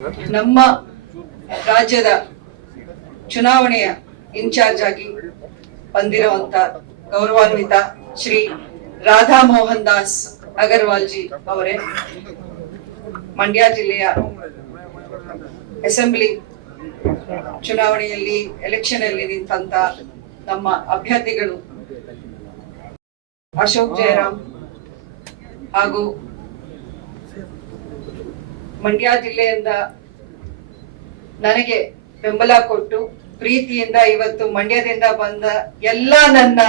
ನಮ್ಮ ರಾಜ್ಯದ ಚುನಾವಣೆಯ ಇನ್ಚಾರ್ಜ್ ಆಗಿ ಬಂದಿರುವಂತ ಗೌರವಾನ್ವಿತ ಶ್ರೀ ರಾಧಾ ಮೋಹನ್ ದಾಸ್ ಅಗರ್ವಾಲ್ಜಿ ಅವರೇ, ಮಂಡ್ಯ ಜಿಲ್ಲೆಯ ಅಸೆಂಬ್ಲಿ ಚುನಾವಣೆಯಲ್ಲಿ ಎಲೆಕ್ಷನ್ ಅಲ್ಲಿ ನಿಂತಂತ ನಮ್ಮ ಅಭ್ಯರ್ಥಿಗಳು ಅಶೋಕ್ ಜಯರಾಮ್ ಹಾಗೂ ಮಂಡ್ಯ ಜಿಲ್ಲೆಯಿಂದ ನನಗೆ ಬೆಂಬಲ ಕೊಟ್ಟು ಪ್ರೀತಿಯಿಂದ ಇವತ್ತು ಮಂಡ್ಯದಿಂದ ಬಂದ ಎಲ್ಲ ನನ್ನ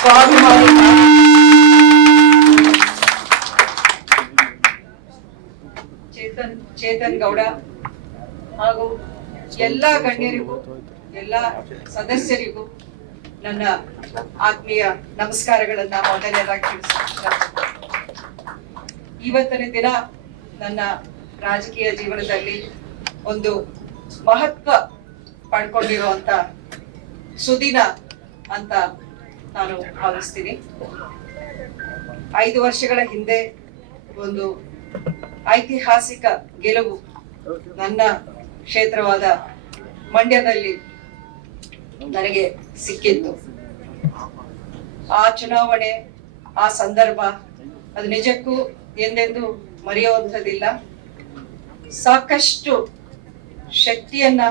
ಸ್ವಾಭಿಮಾನಿ ಚೇತನ್ ಗೌಡ ಹಾಗೂ ಎಲ್ಲ ಗಣ್ಯರಿಗೂ ಎಲ್ಲ ಸದಸ್ಯರಿಗೂ ನನ್ನ ಆತ್ಮೀಯ ನಮಸ್ಕಾರಗಳನ್ನ ಮೊದಲನೇದಾಗಿ ತಿಳಿಸುತ್ತೇನೆ. ಇವತ್ತಿನ ದಿನ ನನ್ನ ರಾಜಕೀಯ ಜೀವನದಲ್ಲಿ ಒಂದು ಮಹತ್ವ ಪಡ್ಕೊಂಡಿರುವಂತ ಸುದಿನ ಅಂತ ನಾನು ಭಾವಿಸ್ತೀನಿ. 5 ವರ್ಷಗಳ ಹಿಂದೆ ಒಂದು ಐತಿಹಾಸಿಕ ಗೆಲುವು ನನ್ನ ಕ್ಷೇತ್ರವಾದ ಮಂಡ್ಯದಲ್ಲಿ ನನಗೆ ಸಿಕ್ಕಿತ್ತು. ಆ ಚುನಾವಣೆ, ಆ ಸಂದರ್ಭ ಅದು ನಿಜಕ್ಕೂ ಎಂದೆಂದು ಮರೆಯುವಂಥದ್ದಿಲ್ಲ. ಸಾಕಷ್ಟು ಶಕ್ತಿಯನ್ನ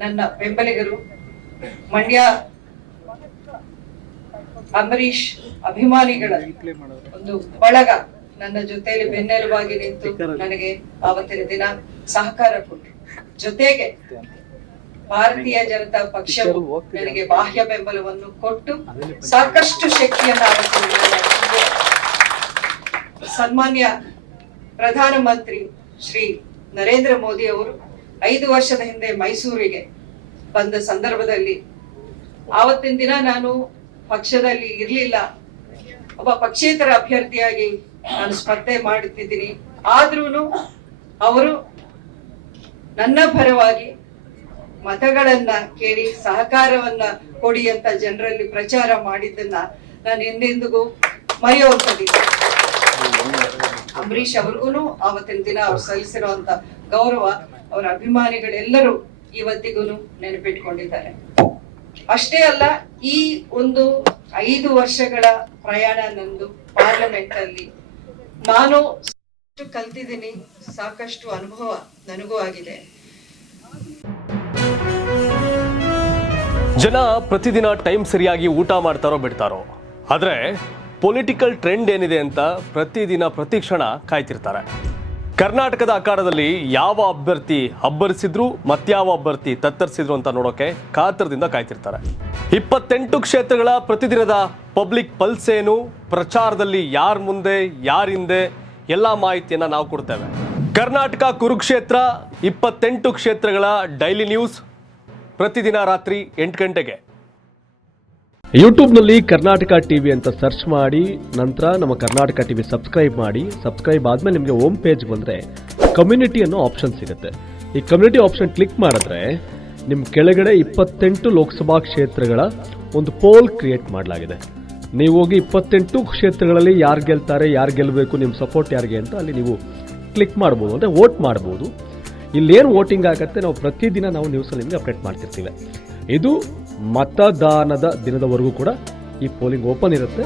ನನ್ನ ಬೆಂಬಲಿಗರು, ಮಂಡ್ಯ ಅಂಬರೀಷ್ ಅಭಿಮಾನಿಗಳ ಒಂದು ಬಳಗ ನನ್ನ ಜೊತೆಯಲ್ಲಿ ಬೆನ್ನೆಲುಬಾಗಿ ನಿಂತು ನನಗೆ ಆವತ್ತಿನ ದಿನ ಸಹಕಾರ ಕೊಟ್ಟರು. ಜೊತೆಗೆ ಭಾರತೀಯ ಜನತಾ ಪಕ್ಷವು ನನಗೆ ಬಾಹ್ಯ ಬೆಂಬಲವನ್ನು ಕೊಟ್ಟು ಸಾಕಷ್ಟು ಶಕ್ತಿಯನ್ನ ಸನ್ಮಾನ್ಯ ಪ್ರಧಾನಮಂತ್ರಿ ಶ್ರೀ ನರೇಂದ್ರ ಮೋದಿ ಅವರು 5 ವರ್ಷದ ಹಿಂದೆ ಮೈಸೂರಿಗೆ ಬಂದ ಸಂದರ್ಭದಲ್ಲಿ ಆವತ್ತಿನ ದಿನ ನಾನು ಪಕ್ಷದಲ್ಲಿ ಇರ್ಲಿಲ್ಲ, ಒಬ್ಬ ಪಕ್ಷೇತರ ಅಭ್ಯರ್ಥಿಯಾಗಿ ನಾನು ಸ್ಪರ್ಧೆ ಮಾಡುತ್ತಿದ್ದೀನಿ. ಆದ್ರೂ ಅವರು ನನ್ನ ಪರವಾಗಿ ಮತಗಳನ್ನ ಕೇಳಿ ಸಹಕಾರವನ್ನ ಕೊಡಿ ಅಂತ ಜನರಲ್ಲಿ ಪ್ರಚಾರ ಮಾಡಿದ್ದನ್ನ ನಾನು ಎಂದೆಂದಿಗೂ ಮರೆಯುವಂಥದ್ದಿಲ್ಲ. ಅಂಬರೀಷ್ ಅವ್ರಿಗೂ ಆವತ್ತಿನ ದಿನ ಅವ್ರು ಸಲ್ಲಿಸಿರುವಂತ ಗೌರವ ಅವರ ಅಭಿಮಾನಿಗಳೆಲ್ಲರೂ ಇವತ್ತಿಗೂ ನೆನಪಿಟ್ಕೊಂಡಿದ್ದಾರೆ. ಅಷ್ಟೇ ಅಲ್ಲ, ಈ ಒಂದು 5 ವರ್ಷಗಳ ಪ್ರಯಾಣ ನಂದು ಪಾರ್ಲಿಮೆಂಟ್ ಅಲ್ಲಿ ನಾನು ಕಲ್ತಿದ್ದೀನಿ, ಸಾಕಷ್ಟು ಅನುಭವ ನನಗೂ ಆಗಿದೆ. ಜನ ಪ್ರತಿದಿನ ಟೈಮ್ ಸರಿಯಾಗಿ ಊಟ ಮಾಡ್ತಾರೋ ಬಿಡ್ತಾರೋ, ಆದ್ರೆ ಪೊಲಿಟಿಕಲ್ ಟ್ರೆಂಡ್ ಏನಿದೆ ಅಂತ ಪ್ರತಿದಿನ ಪ್ರತಿ ಕ್ಷಣ ಕಾಯ್ತಿರ್ತಾರೆ. ಕರ್ನಾಟಕದ ಅಖಾಡದಲ್ಲಿ ಯಾವ ಅಭ್ಯರ್ಥಿ ಅಬ್ಬರಿಸಿದ್ರು ಮತ್ಯಾವ ಅಭ್ಯರ್ಥಿ ತತ್ತರಿಸಿದ್ರು ಅಂತ ನೋಡೋಕೆ ಕಾತರದಿಂದ ಕಾಯ್ತಿರ್ತಾರೆ. 28 ಕ್ಷೇತ್ರಗಳ ಪ್ರತಿದಿನದ ಪಬ್ಲಿಕ್ ಪಲ್ಸ್ ಏನು, ಪ್ರಚಾರದಲ್ಲಿ ಯಾರ ಮುಂದೆ ಯಾರ ಹಿಂದೆ ಎಲ್ಲ ಮಾಹಿತಿಯನ್ನ ನಾವು ಕೊಡ್ತೇವೆ. ಕರ್ನಾಟಕ ಕುರುಕ್ಷೇತ್ರ 28 ಕ್ಷೇತ್ರಗಳ ಡೈಲಿ ನ್ಯೂಸ್ ಪ್ರತಿದಿನ ರಾತ್ರಿ 8 ಗಂಟೆಗೆ ಯೂಟ್ಯೂಬ್ನಲ್ಲಿ ಕರ್ನಾಟಕ ಟಿವಿ ಅಂತ ಸರ್ಚ್ ಮಾಡಿ, ನಂತರ ನಮ್ಮ ಕರ್ನಾಟಕ ಟಿವಿ ಸಬ್ಸ್ಕ್ರೈಬ್ ಮಾಡಿ. ಸಬ್ಸ್ಕ್ರೈಬ್ ಆದ್ಮೇಲೆ ನಿಮಗೆ ಹೋಮ್ ಪೇಜ್ ಬಂದರೆ ಕಮ್ಯುನಿಟಿ ಅನ್ನೋ ಆಪ್ಷನ್ ಸಿಗುತ್ತೆ. ಈ ಕಮ್ಯುನಿಟಿ ಆಪ್ಷನ್ ಕ್ಲಿಕ್ ಮಾಡಿದ್ರೆ ನಿಮ್ಮ ಕೆಳಗಡೆ 28 ಲೋಕಸಭಾ ಕ್ಷೇತ್ರಗಳ ಒಂದು ಪೋಲ್ ಕ್ರಿಯೇಟ್ ಮಾಡಲಾಗಿದೆ. ನೀವು ಹೋಗಿ 28 ಕ್ಷೇತ್ರಗಳಲ್ಲಿ ಯಾರು ಗೆಲ್ತಾರೆ, ಯಾರು ಗೆಲ್ಲಬೇಕು, ನಿಮ್ಮ ಸಪೋರ್ಟ್ ಯಾರಿಗೆ ಅಂತ ಅಲ್ಲಿ ನೀವು ಕ್ಲಿಕ್ ಮಾಡ್ಬೋದು, ಅಂದರೆ ವೋಟ್ ಮಾಡ್ಬೋದು. ಇಲ್ಲೇನು ವೋಟಿಂಗ್ ಆಗುತ್ತೆ ನಾವು ಪ್ರತಿದಿನ ನಾವು ನ್ಯೂಸಲ್ಲಿ ನಿಮಗೆ ಅಪ್ಡೇಟ್ ಮಾಡ್ತಿರ್ತೀವಿ. ಇದು ಮತದಾನದ ದಿನದವರೆಗೂ ಕೂಡ ಈ ಪೋಲಿಂಗ್ ಓಪನ್ ಇರುತ್ತೆ.